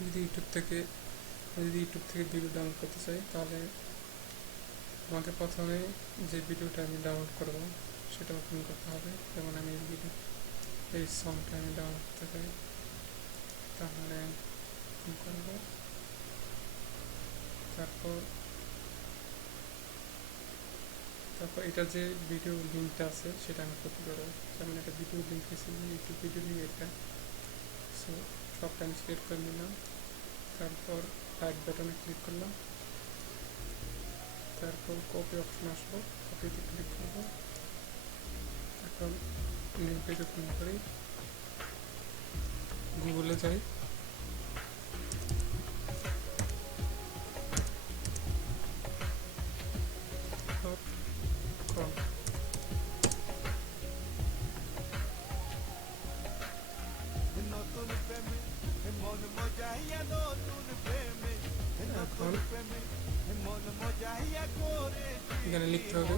যদি ইউটিউব থেকে video download করতে চাই, তাহলে আমাকে প্রথমে যে ভিডিওটা আমি ডাউনলোড করব সেটা ওপেন করতে হবে। যেমন আমি এই সংটা আমি ডাউনলোড করতে চাই, তাহলে ওপেন করব। তারপর এটা যে ভিডিও লিঙ্কটা আছে সেটা আমি কপি করবো। যেমন একটা ভিডিও লিঙ্ক এসে ইউটিউব ভিডিও লিঙ্ক এটা, সো সবটা আমি সিলেক্ট করে নিলাম। তারপর রাইট বাটনে ক্লিক করলাম, তারপর কপি অপশন আসলো, কপিতে ক্লিক করবো। এখন নিউ পেজ ওপেন করি, গুগলে যাই, এখন এখানে লিখতে হবে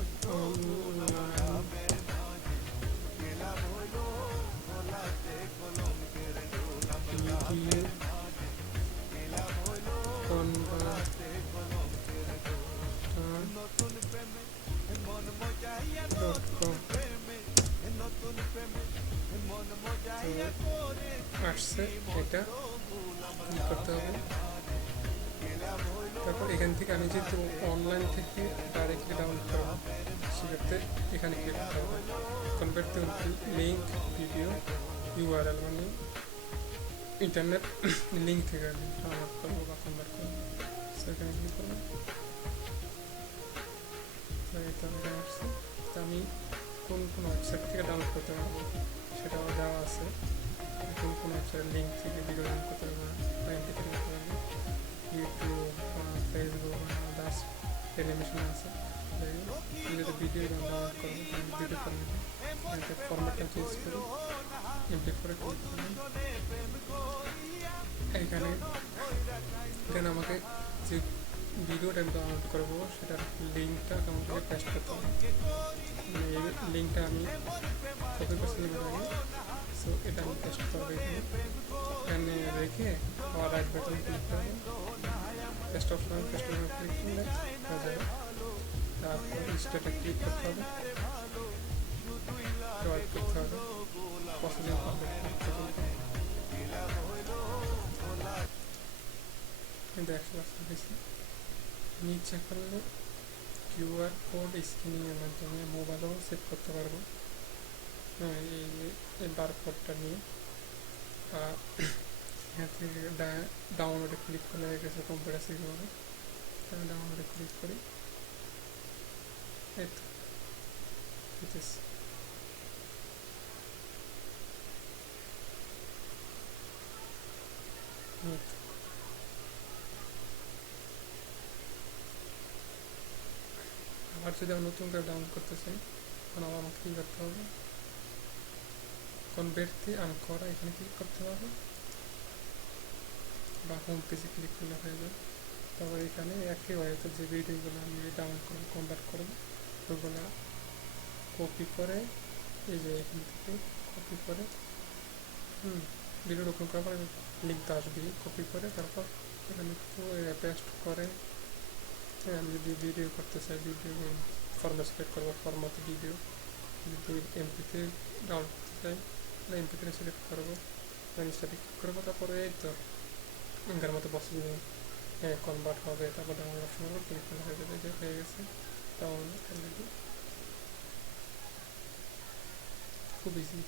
আসছে, এটা ক্লিক করতে হবে। তারপর এখান থেকে আমি যেহেতু অনলাইন থেকে ডাইরেক্টলি ডাউনলোড করবো, সেক্ষেত্রে এখানে ক্লিক করতে হবে convert to link video URL, মানে ইন্টারনেট লিঙ্ক থেকে ডাউনলোড করবো বা কনভার্ট করবো। সো এখানে ক্লিক করবো। তো এটা আসছে। তো আমি কোন ওয়েবসাইট থেকে ডাউনলোড করতে পারবো সেটাও দেওয়া আছে। কোন ওয়েবসাইটের লিঙ্ক থেকে ভিডিও ডাউনলোড করতে পারবো বা এমপি3 করতে পারবো, ইউটিউব, ফেসবুক, আদার্স টেলিভিশন আছে। যদি ভিডিও ডাউনলোড করবো তাহলে ভিডিও ফরম্যাটে ফরম্যাটটা চুজ করি, এমপি4 ক্লিক করি। এখানে আমাকে যে ভিডিওটা আমি ডাউনলোড করবো সেটার লিঙ্কটা আমাকে পেস্ট করতে হবে। এই লিঙ্কটা আমি কপি করতে হবে, সো এটা আমি পেস্ট করবো। এখানে রেখে আবার রাইট বাটন ক্লিক করবো, পেস্ট অপশন ক্লিক করলে হয়ে যাবে। তারপর স্টার্টে ক্লিক করতে হবে, ওয়েট করতে হবে প্রসেসিং পর্যন্ত। কিন্তু 100% হয়েছে। নিচে করলে কিউআর কোড স্ক্যানিংয়ের মাধ্যমে মোবাইলেও সেভ করতে পারবো। এই বারকোডটা নিয়ে বা এখান থেকে ডাউনলোডে ক্লিক করলে হয়ে গেছে কম্পিউটার শিখে হবে। তাহলে ডাউনলোডে ক্লিক করি, এই তো হইতেছে। আবার যদি আমি নতুন করে ডাউনলোড করতে চাই, তখন আবার আমাকে কী করতে হবে, কনভার্ট দিয়ে আমি করা এখানে ক্লিক করতে হবে বা হোম পেজে ক্লিক করলে হয়ে যাবে। তারপর এখানে একেবারে যে ভিডিওগুলো আমি ডাউনলোড করবো, কনভার্ট করবো, ওগুলো কপি করে এই যে এখান থেকে কপি করে ভিডিও ওপেন করার পরে লিঙ্কটা আসবে, কপি করে তারপর এখানে পেস্ট করে আমি যদি ভিডিও করতে চাই, ভিডিও ফরম্যাট সিলেক্ট করবো, ফরম্যাট ভিডিও। যদি এমপি3 ডাউনলোড করতে চাই তাহলে এমপি3 সিলেক্ট করবো, স্টার্টে ক্লিক করবো। তারপরে এই তো আগের মতো বসে কনভার্ট হবে। তারপর ডাউনলোড অপশন ক্লিক করলে হয়ে যাবে, যে হয়ে গেছে ডাউনলোড। খুব ইজি।